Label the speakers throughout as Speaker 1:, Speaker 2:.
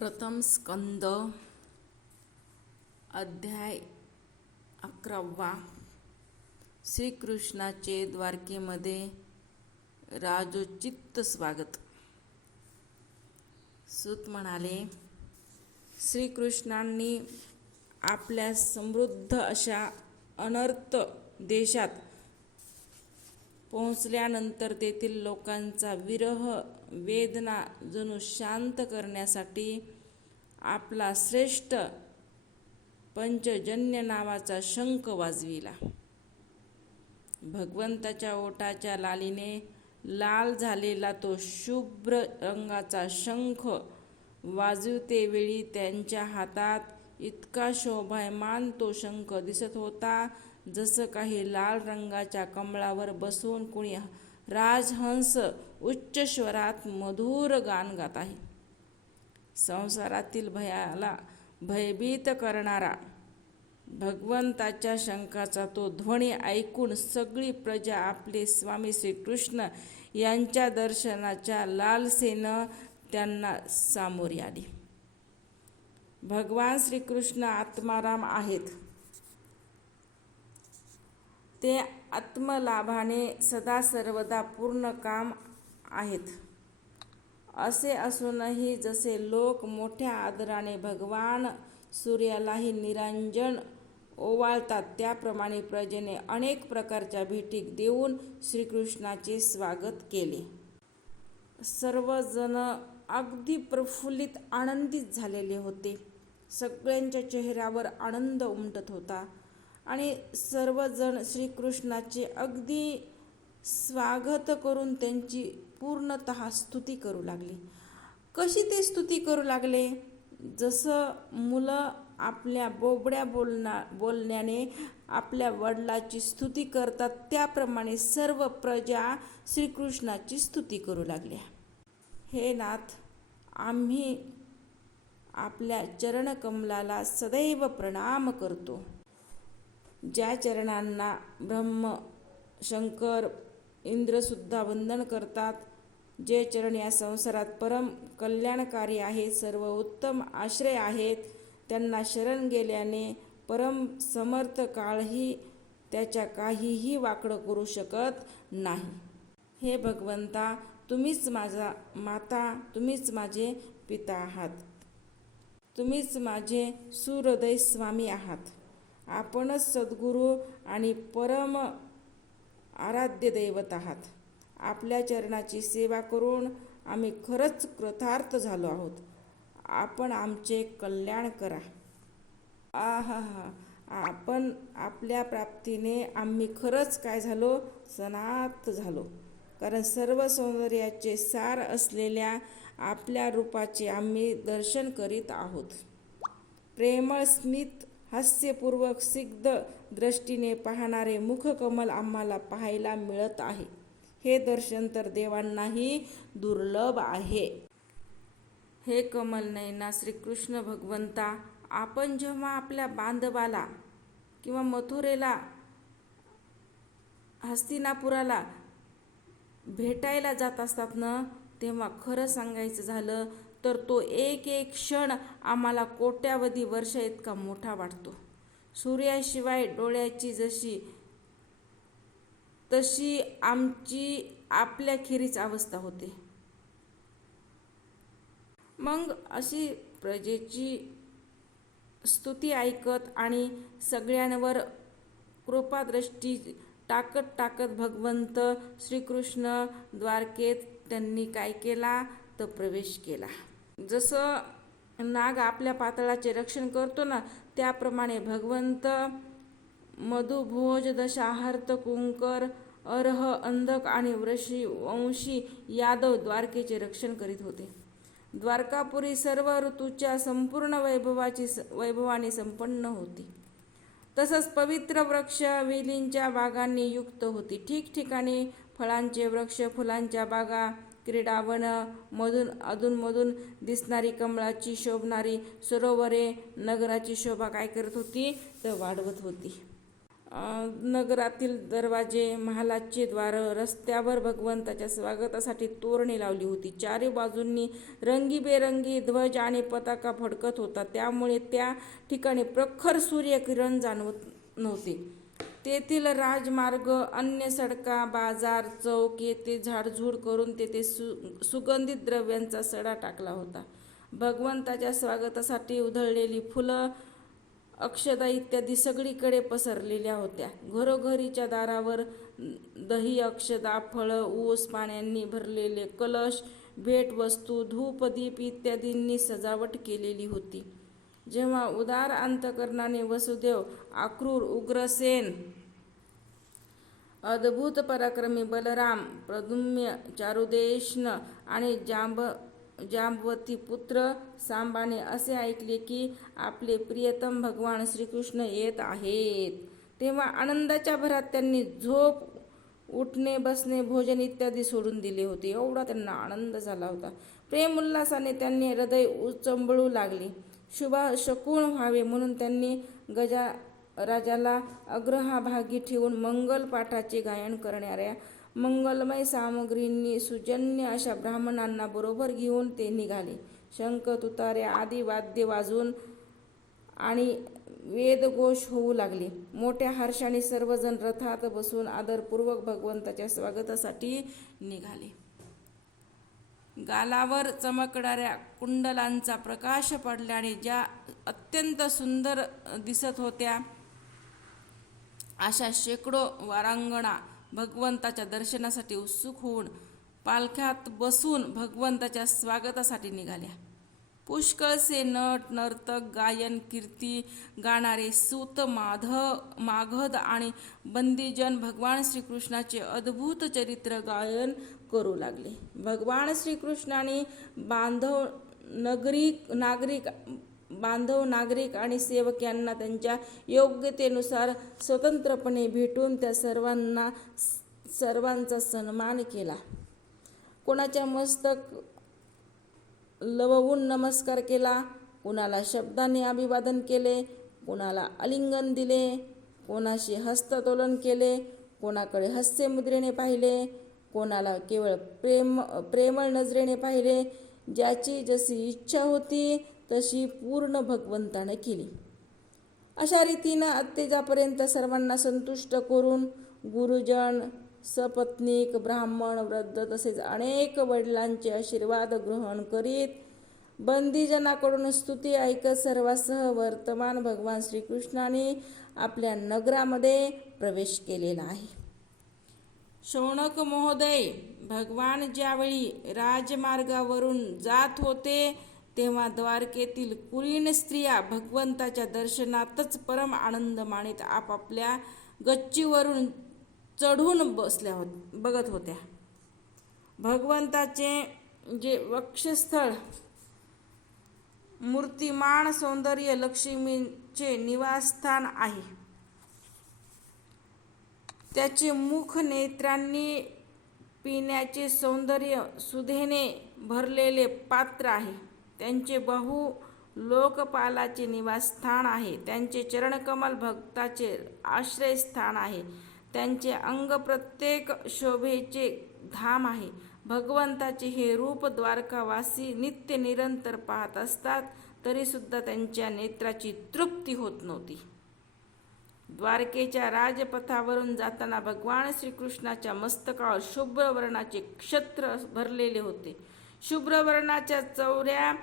Speaker 1: प्रथम स्कंद अध्याय अकरावा. श्रीकृष्णाचे द्वारकेमध्ये राजोचित्त स्वागत. सूत म्हणाले श्रीकृष्णांनी आपल्या समृद्ध अशा अनर्थ देशात पोहोचल्यानंतर तेथील लोकांचा विरह वेदना जणू शांत करण्यासाठी आपला श्रेष्ठ पंचजन्य नावाचा शंख वाजविला. भगवंताच्या ओटाच्या लालीने लाल झालेला तो शुभ्र रंगाचा शंख वाजवते वेळी त्यांच्या हातात इतका शोभायमान तो शंख दिसत होता जसं काही लाल रंगाच्या कमळावर बसून कुणी राजहंस उच्च स्वरात मधुर गान गात आहे. संसारातील भयाला भयभीत करणारा भगवंताच्या शंखाचा तो ध्वनी ऐकून सगळी प्रजा आपले स्वामी श्रीकृष्ण यांच्या दर्शनाच्या लालसेनं त्यांना सामोरी आली. भगवान श्रीकृष्ण आत्माराम आहेत. ते आत्मलाभाने सदा सर्वदा पूर्ण काम आहेत. असे असूनही जसे लोक मोठ्या आदराने भगवान सूर्यालाही निरांजन ओवाळतात त्याप्रमाणे प्रजेने अनेक प्रकारच्या भेटी देऊन श्रीकृष्णाचे स्वागत केले. सर्वजण अगदी प्रफुल्लित आनंदित झालेले होते. सगळ्यांच्या चेहऱ्यावर आनंद उमटत होता. आणि सर्वजण श्रीकृष्णाचे अगदी स्वागत करून त्यांची पूर्णत स्तुती करू लागली. कशी ते स्तुती करू लागले? जसं मुलं आपल्या बोबड्या बोलना बोलण्याने आपल्या वडिलाची स्तुती करतात त्याप्रमाणे सर्व प्रजा श्रीकृष्णाची स्तुती करू लागल्या. हे नाथ आम्ही आपल्या चरणकमलाला सदैव प्रणाम करतो. ज्या चरणांना ब्रह्म शंकर इंद्रसुद्धा वंदन करतात जे चरण या संसारात परम कल्याणकारी आहेत सर्व उत्तम आश्रय आहेत त्यांना शरण गेल्याने परम समर्थ काळही त्याच्या काहीही वाकडं करू शकत नाही. हे भगवंता तुम्हीच माझा माता तुम्हीच माझे पिता आहात. तुम्हीच माझे सुहृदय स्वामी आहात. आपणच सद्गुरू आणि परम आराध्य दैवत आहात. आपल्या चरणाची सेवा करून आम्ही खरंच कृतार्थ झालो आहोत. आपण आमचे कल्याण करा. आहा हा आपण आपल्या प्राप्तीने आम्ही खरंच काय झालो? सनात झालो. कारण सर्व सौंदर्याचे सार असलेल्या आपल्या रूपाचे आम्ही दर्शन करीत आहोत. प्रेमळ स्मित हास्यपूर्वक सिद्ध दृष्टीने पाहणारे मुखकमल आम्हाला पाहायला मिळत आहे. हे दर्शन तर देवांनाही दुर्लभ आहे. हे कमल नयना श्रीकृष्ण भगवंता आपण जेव्हा आपल्या बांधवाला किंवा मथुरेला हस्तिनापुराला भेटायला जात असतात ना तेव्हा खरं सांगायचं झालं तर तो एक एक क्षण आम्हाला कोट्यावधी वर्ष इतका मोठा वाटतो. सूर्याशिवाय डोळ्याची जशी तशी आमची आपल्या खेरीच अवस्था होते. मग अशी प्रजेची स्तुती ऐकत आणि सगळ्यांवर कृपादृष्टी टाकत टाकत भगवंत श्रीकृष्ण द्वारकेत त्यांनी काय केला? तर प्रवेश केला. जसं नाग आपल्या पातळाचे रक्षण करतो ना त्याप्रमाणे भगवंत मधुभोज दशाहर्त कुंकर अर्ह अंधक आणि वृषी वंशी यादव द्वारकेचे रक्षण करीत होते. द्वारकापुरी सर्व ऋतूच्या संपूर्ण वैभवाची वैभवाने संपन्न होती. तसंच पवित्र वृक्ष वेलींच्या बागांनी युक्त होती. ठिकठिकाणी फळांचे वृक्ष फुलांच्या बागा क्रीडावन मधून अधूनमधून दिसणारी कमळाची शोभणारी सरोवरे नगराची शोभा काय करत होती? तर वाढवत होती. नगरातील दरवाजे महालाचे द्वार रस्त्यावर भगवंताच्या स्वागतासाठी तोरणे लावली होती. चारी बाजूंनी रंगीबेरंगी ध्वज आणि पताका फडकत होता. त्यामुळे त्या ठिकाणी प्रखर सूर्यकिरण जाणवत नव्हते. तेथील राजमार्ग अन्य सडका बाजार चौक येथे झाडझूड करून तेथे सु सुगंधित द्रव्यांचा सडा टाकला होता. भगवंताच्या स्वागतासाठी उधळलेली फुलं अक्षदा इत्यादी सगळीकडे पसरलेल्या होत्या. घरोघरीच्या दारावर दही अक्षदा फळं ऊस पाण्यांनी भरलेले कलश भेटवस्तू धूपदीप इत्यादींनी सजावट केलेली होती. जेव्हा उदार अंतकरणाने वसुदेव आक्रूर उग्रसेन अद्भुत पराक्रमी बलराम प्रदुम्य चारुदेशन आणि जांब जांबवती पुत्र सांबाने असे ऐकले की आपले प्रियतम भगवान श्रीकृष्ण येत आहेत. तेव्हा आनंदाच्या भरात त्यांनी झोप उठणे बसणे भोजन इत्यादी सोडून दिले होते. एवढा त्यांना आनंद झाला होता. प्रेम उल्हासाने त्यांनी हृदय उचंबळू लागले. शुभा शकून व्हावे म्हणून त्यांनी गजा राजाला अग्रहाभागी ठेवून मंगल पाठाचे गायन करणाऱ्या मंगलमय सामग्रींनी सुजन्य अशा ब्राह्मणांना बरोबर घेऊन ते निघाले. शंख तुतारे आदी वाद्य वाजून आणि वेदघोष होऊ लागले. मोठ्या हर्षाने सर्वजण रथात बसून आदरपूर्वक भगवंताच्या स्वागतासाठी निघाले. गालावर चमकणाऱ्या कुंडलांचा प्रकाश पडल्याने ज्या अत्यंत सुंदर दिसत होत्या अशा शेकडो वारांगणा भगवंताच्या दर्शनासाठी उत्सुक होऊन पालख्यात बसून भगवंताच्या स्वागतासाठी निघाल्या. पुष्कळसे नट नर्तक गायन कीर्ती गाणारे सूत माध माघद आणि बंदीजन भगवान श्रीकृष्णाचे अद्भुत चरित्र गायन करू लागले. भगवान श्रीकृष्णाने बांधव नगरिक नागरिक बांधव नागरिक आणि सेवक यांना त्यांच्या योग्यतेनुसार स्वतंत्रपणे भेटून त्या सर्वांना सर्वांचा सन्मान केला. कोणाच्या मस्तक लववून नमस्कार केला. कोणाला शब्दाने अभिवादन केले कोणाला आलिंगन दिले कोणाशी हस्ततोलन केले कोणाकडे हास्यमुद्रेने पाहिले कोणाला केवळ प्रेम प्रेमळ नजरेने पाहिले ज्याची जशी इच्छा होती तशी पूर्ण भगवंताने केली. अशा रीतीनं अत्तेजापर्यंत सर्वांना संतुष्ट करून गुरुजन सपत्नीक ब्राह्मण वृद्ध तसेच अनेक वडिलांचे आशीर्वाद ग्रहण करीत बंदीजनाकडून स्तुती ऐकत सर्वासह वर्तमान भगवान श्रीकृष्णाने आपल्या नगरामध्ये प्रवेश केलेला आहे. शौनक महोदय भगवान ज्यावेळी राजमार्गावरून जात होते तेव्हा द्वारकेतील कुलीन स्त्रिया भगवंताच्या दर्शनातच परम आनंद मानित आपापल्या गच्चीवरून चढून बसल्या होत बघत होत्या. भगवंताचे जे वक्षस्थळ मूर्तिमान सौंदर्य लक्ष्मीचे निवासस्थान आहे. त्याचे मुख नेत्रांनी पिण्याचे सौंदर्य सुधेने भरलेले पात्र आहे. त्यांचे बहु लोकपालाचे निवासस्थान आहे. त्यांचे चरणकमल भक्ताचे आश्रयस्थान आहे. त्यांचे अंग प्रत्येक शोभेचे धाम आहे. भगवंताचे हे रूप द्वारकावासी नित्य निरंतर पाहत असतात तरीसुद्धा त्यांच्या नेत्राची तृप्ती होत नव्हती. द्वारकेच्या राजपथावरून जाताना भगवान श्रीकृष्णाच्या मस्तकावर शुभ्र वर्णाचे क्षत्र भरलेले होते. शुभ्र वर्णाच्या चौऱ्या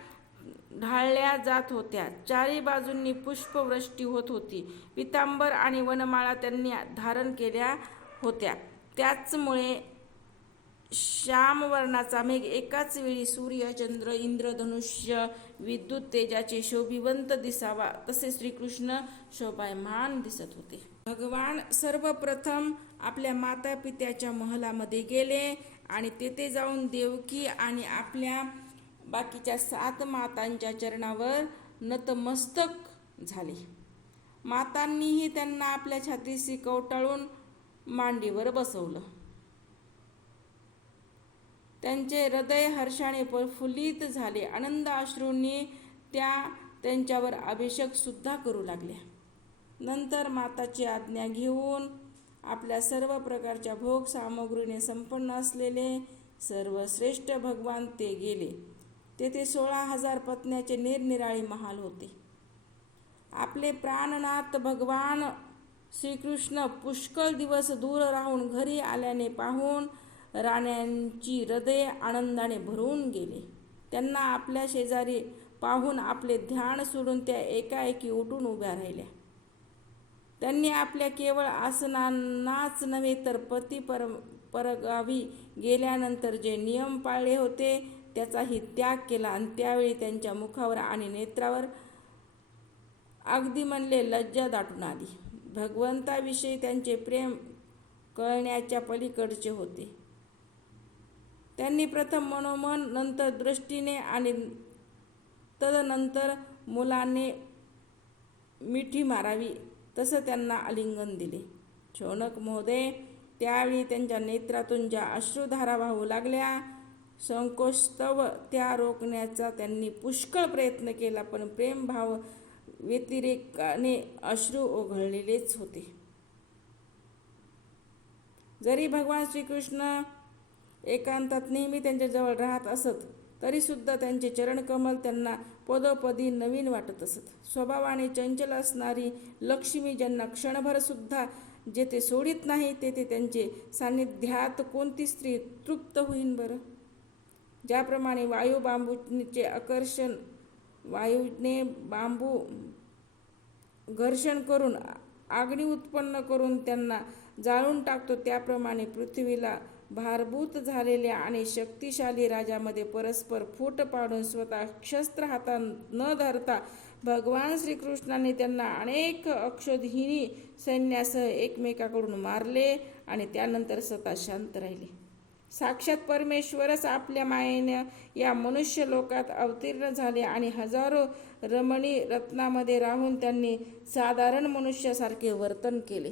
Speaker 1: ढाळल्या जात होत्या. चारी बाजूंनी पुष्पवृष्टी होत होती. पितांबर आणि वनमाळा त्यांनी धारण केल्या होत्या. त्याचमुळे श्यामवर्णाचा मेघ एकाच वेळी सूर्य चंद्र इंद्रधनुष्य विद्युत तेजाचे शोभिवंत दिसावा तसे श्रीकृष्ण शोभायमान दिसत होते. भगवान सर्वप्रथम आपल्या माता पित्याच्या महलामध्ये गेले आणि तेथे जाऊन देवकी आणि आपल्या बाकीच्या सात मातांच्या चरणावर नतमस्तक झाले. मातांनीही त्यांना आपल्या छातीशी कवटाळून मांडीवर बसवलं. त्यांचे हृदय हर्षाने प्रफुल्लित झाले. आनंद अश्रूंनी त्या त्यांच्यावर अभिषेक सुद्धा करू लागल्या. नंतर माताची आज्ञा घेऊन आपल्या सर्व प्रकारच्या भोग सामग्रीने संपन्न असलेले सर्वश्रेष्ठ भगवान ते गेले. तेथे सोळा हजार पत्न्याचे निरनिराळे महाल होते. आपले प्राणनाथ भगवान श्रीकृष्ण पुष्कळ दिवस दूर राहून घरी आल्याने पाहून राण्यांची हृदय आनंदाने भरून गेले. त्यांना आपल्या शेजारी पाहून आपले ध्यान सोडून त्या एकाएकी उठून उभ्या राहिल्या. त्यांनी आपल्या केवळ आसनांनाच नव्हे तर पती पर परगावी गेल्यानंतर जे नियम पाळले होते त्याचाही त्याग केला आणि त्यावेळी त्यांच्या मुखावर आणि नेत्रावर अगदी म्हणले लज्जा दाटून आली. भगवंताविषयी त्यांचे प्रेम कळण्याच्या पलीकडचे होते. त्यांनी प्रथम मनोमन नंतर दृष्टीने आणि तदनंतर मुलाने मिठी मारावी तसं त्यांना आलिंगन दिले. शौनक महोदय त्यावेळी त्यांच्या नेत्रातून ज्या अश्रुधारा वाहू लागल्या संकोस्तव त्या रोखण्याचा त्यांनी पुष्कळ प्रयत्न केला पण प्रेमभाव व्यतिरेकाने अश्रू ओघळलेलेच होते. जरी भगवान श्रीकृष्ण एकांतात नेहमी त्यांच्याजवळ राहत असत तरीसुद्धा त्यांचे चरणकमल त्यांना पदोपदी नवीन वाटत असत. स्वभावाने चंचल असणारी लक्ष्मी ज्यांना क्षणभरसुद्धा जेथे सोडित नाही तेथे त्यांचे सान्निध्यात कोणती स्त्री तृप्त होईन बरं? ज्याप्रमाणे वायू बांबूचे आकर्षण वायूने बांबू घर्षण करून आग्नी उत्पन्न करून त्यांना जाळून टाकतो त्याप्रमाणे पृथ्वीला भारभूत झालेल्या आणि शक्तिशाली राजामध्ये परस्पर फूट पाडून स्वतः शस्त्र हातात न धरता भगवान श्रीकृष्णाने त्यांना अनेक अक्षोधिनी सैन्यासह एकमेकाकडून मारले आणि त्यानंतर स्वतः शांत राहिले. साक्षात परमेश्वरच आपल्या मायेनं या मनुष्य लोकात अवतीर्ण झाले आणि हजारो रमणी रत्नामध्ये राहून त्यांनी साधारण मनुष्यासारखे वर्तन केले.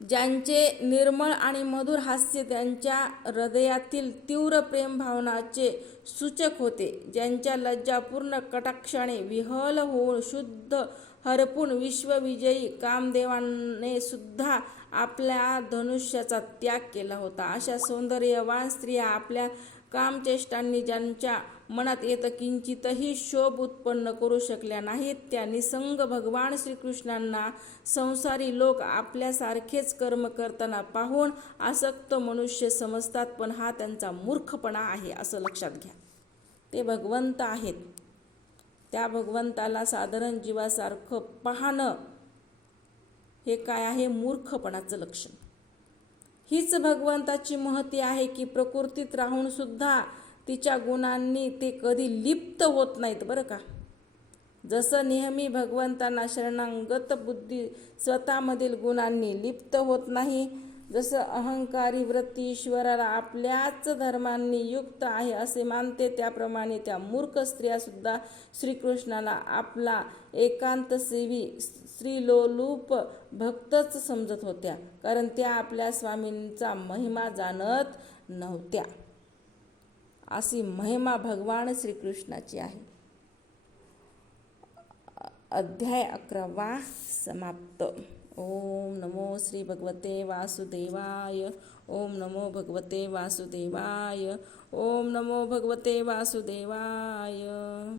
Speaker 1: ज्यांचे निर्मळ आणि मधुर हास्य त्यांच्या हृदयातील तीव्र प्रेमभावनाचे सूचक होते ज्यांच्या लज्जापूर्ण कटाक्षाने विहल होऊन शुद्ध हरपून विश्वविजयी कामदेवाने सुद्धा आपल्या धनुष्याचा त्याग केला होता. अशा सौंदर्यवान स्त्रिया आपल्या कामचेष्टांनी ज्यांच्या मनात येतं किंचितही शोभ उत्पन्न करू शकल्या नाहीत त्या निसंग भगवान श्रीकृष्णांना संसारी लोक आपल्यासारखेच कर्म करताना पाहून आसक्त मनुष्य समजतात पण हा त्यांचा मूर्खपणा आहे असं लक्षात घ्या. ते भगवंत आहेत. त्या भगवंताला साधारण जीवासारखं पाहणं हे काय आहे? मूर्खपणाचं लक्षण. हीच भगवंताची महती आहे की प्रकृतीत राहून सुद्धा तिच्या गुणांनी ते कधी लिप्त होत नाहीत बरं का? जसं नेहमी भगवंतांना शरणांगत बुद्धी स्वतःमधील गुणांनी लिप्त होत नाही जसं अहंकारी वृत्ती ईश्वराला आपल्याच धर्मांनी युक्त आहे असे मानते त्याप्रमाणे त्या मूर्ख स्त्रियासुद्धा श्रीकृष्णाला आपला एकांत सेवी स्त्रीलोलूप भक्तच समजत होत्या कारण त्या आपल्या स्वामींचा महिमा जाणत नव्हत्या. अशी महिमा भगवान श्रीकृष्णाची आहे. अध्याय अकरावा समाप्त. ओम नमो श्री भगवते वासुदेवाय ओम नमो भगवते वासुदेवाय ओम नमो भगवते वासुदेवाय।